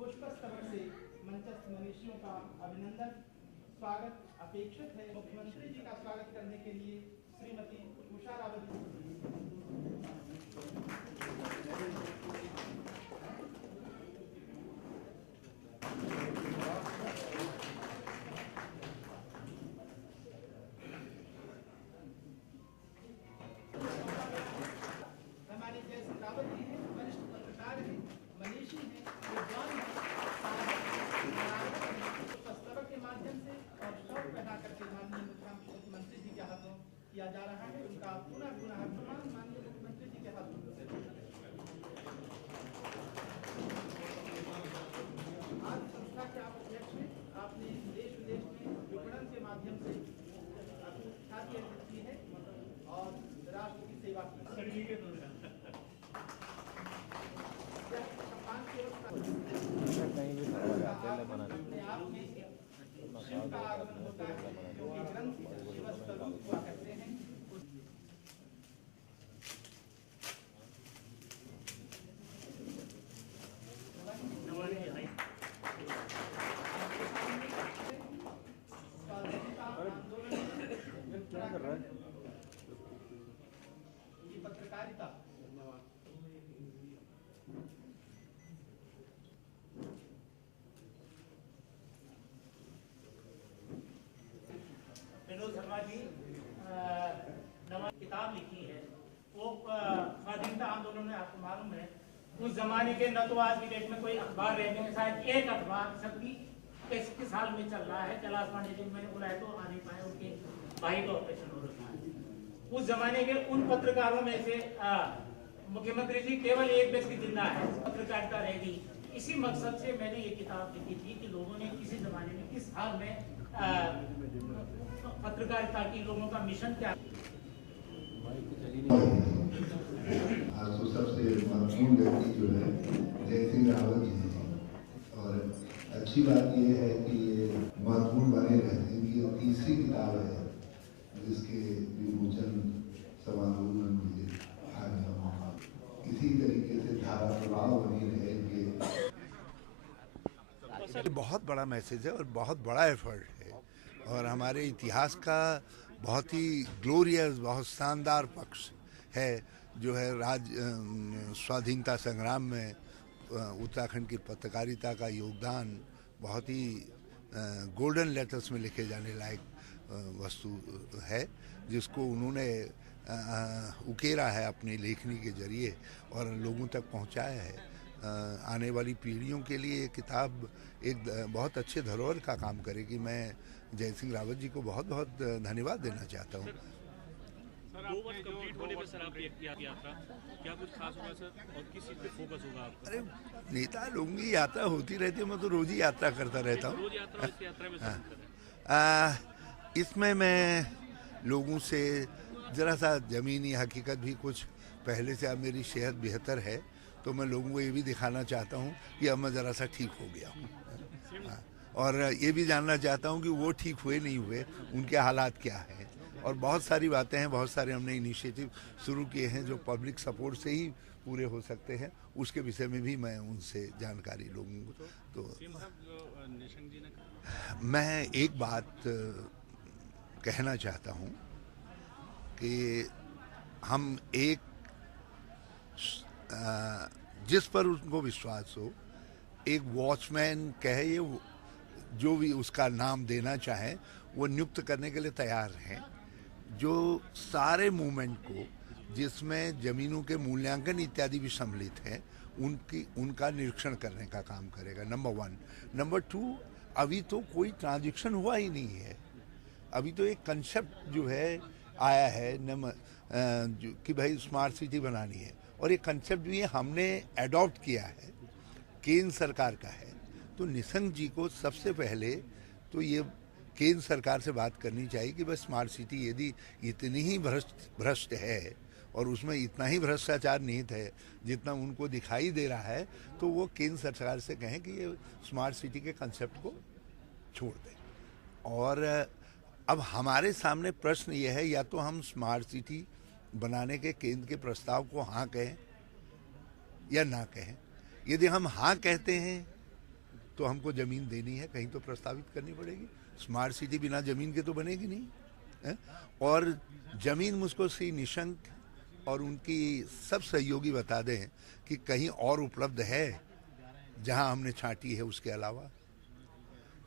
पुष्पस्तबक से मंचस्थ मनीषियों का अभिनंदन स्वागत अपेक्षित है। मुख्यमंत्री जी का स्वागत करने के लिए श्रीमती उषा रावत हमारे जैसे रावत जी हैं, वरिष्ठ पत्रकार हैं, मनीषी हैं, विद्वान हैं, पुष्पस्तबक के माध्यम से और शौक पैदा करके माननीय मुख्यमंत्री जी के हाथों किया जा रहा है। उनका पुनः पुनः सम्मान माननीय मुख्यमंत्री जी के हाथों। आज संस्था के आप अध्यक्ष हैं, आपने देश विदेश में विपणन के माध्यम से अपनी ख्याति अर्जित की है और राष्ट्र की सेवा की। कहीं भी अपने आप में शिव का आगमन होता है, क्योंकि ग्रंथ शिवस्व रूप हुआ करते हैं। क्या कर रहा है? ये पत्रकारिता विनोद शर्मा जी नवा किताब लिखी है। वो स्वाधीनता आंदोलन में आपको मालूम है उस जमाने के, न तो आज की डेट में कोई अखबार रहने में, शायद एक अखबार 37 साल में चल रहा है। कैलाश पांडे जी मैंने बुलाया तो आ नहीं पाए, उनके भाई का ऑपरेशन हो रखा है। उस जमाने के उन पत्रकारों में से मुख्यमंत्री जी केवल एक व्यक्ति जिंदा है, पत्रकारिता रहेगी। इसी मकसद से मैंने ये किताब लिखी थी कि लोगों ने किसी जमाने में, किस हाल में पत्रकारिता की लोगों का मिशन क्या। आज तो सबसे महत्वपूर्ण व्यक्ति जो है जय सिंह रावत जी हैं, और अच्छी बात यह है कि ये महत्वपूर्ण बने रहते हैं कि ये तीसरी किताब है जिसके विमोचन समारोह में मुझे आने का मौका। इसी तरीके से धारा प्रभाव बनी रहे कि बहुत बड़ा मैसेज है और बहुत बड़ा एफर्ट है, और हमारे इतिहास का बहुत ही ग्लोरियस, बहुत शानदार पक्ष है जो है स्वाधीनता संग्राम में उत्तराखंड की पत्रकारिता का योगदान बहुत ही गोल्डन लेटर्स में लिखे जाने लायक वस्तु है, जिसको उन्होंने उकेरा है अपनी लेखनी के जरिए और लोगों तक पहुंचाया है। आने वाली पीढ़ियों के लिए ये किताब एक बहुत अच्छे धरोहर का काम करेगी। मैं जय सिंह रावत जी को बहुत बहुत धन्यवाद देना चाहता हूँ। सर, 2 वर्ष कंप्लीट होने पर सर आपकी यात्रा क्या कुछ खास होगा सर, और किस चीज़ पे फोकस होगा आपका? अरे नेता लोगों की यात्रा होती रहती है, मैं तो रोज ही यात्रा करता रहता हूँ। रोज यात्रा, इस यात्रा में इसमें मैं लोगों से ज़रा सा ज़मीनी हकीकत भी कुछ पहले से अब मेरी सेहत बेहतर है, तो मैं लोगों को ये भी दिखाना चाहता हूँ कि अब मैं ज़रा सा ठीक हो गया हूँ, और ये भी जानना चाहता हूँ कि वो ठीक हुए नहीं हुए, उनके हालात क्या हैं। और बहुत सारी बातें हैं, बहुत सारे हमने इनिशिएटिव शुरू किए हैं जो पब्लिक सपोर्ट से ही पूरे हो सकते हैं, उसके विषय में भी मैं उनसे जानकारी लूँगा। तो मैं एक बात कहना चाहता हूँ कि हम एक जिस पर उनको विश्वास हो, एक वॉचमैन कहे, ये जो भी उसका नाम देना चाहे वो नियुक्त करने के लिए तैयार हैं, जो सारे मूवमेंट को, जिसमें ज़मीनों के मूल्यांकन इत्यादि भी सम्मिलित हैं, उनका निरीक्षण करने का काम करेगा। नंबर 1। नंबर 2, अभी तो कोई ट्रांजैक्शन हुआ ही नहीं है। अभी तो एक कंसेप्ट जो है आया है कि भाई स्मार्ट सिटी बनानी है, और ये कंसेप्ट भी हमने एडॉप्ट किया है, केंद्र सरकार का है। तो निशंक जी को सबसे पहले तो ये केंद्र सरकार से बात करनी चाहिए कि बस स्मार्ट सिटी यदि इतनी ही भ्रष्ट है और उसमें इतना ही भ्रष्टाचार निहित है जितना उनको दिखाई दे रहा है, तो वो केंद्र सरकार से कहें कि ये स्मार्ट सिटी के कंसेप्ट को छोड़ दें। और अब हमारे सामने प्रश्न ये है, या तो हम स्मार्ट सिटी बनाने के केंद्र के प्रस्ताव को हाँ कहें या ना कहें। यदि हम हाँ कहते हैं तो हमको ज़मीन देनी है, कहीं तो प्रस्तावित करनी पड़ेगी। स्मार्ट सिटी बिना ज़मीन के तो बनेगी नहीं है? और ज़मीन मुझको श्री निशंक और उनकी सब सहयोगी बता दें कि कहीं और उपलब्ध है जहां हमने छांटी है, उसके अलावा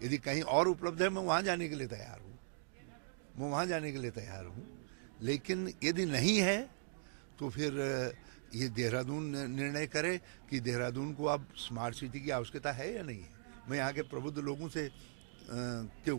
यदि कहीं और उपलब्ध है, मैं वहां जाने के लिए तैयार हूं, लेकिन यदि नहीं है तो फिर ये देहरादून निर्णय करे कि देहरादून को अब स्मार्ट सिटी की आवश्यकता है या नहीं है। मैं यहाँ के प्रबुद्ध लोगों से के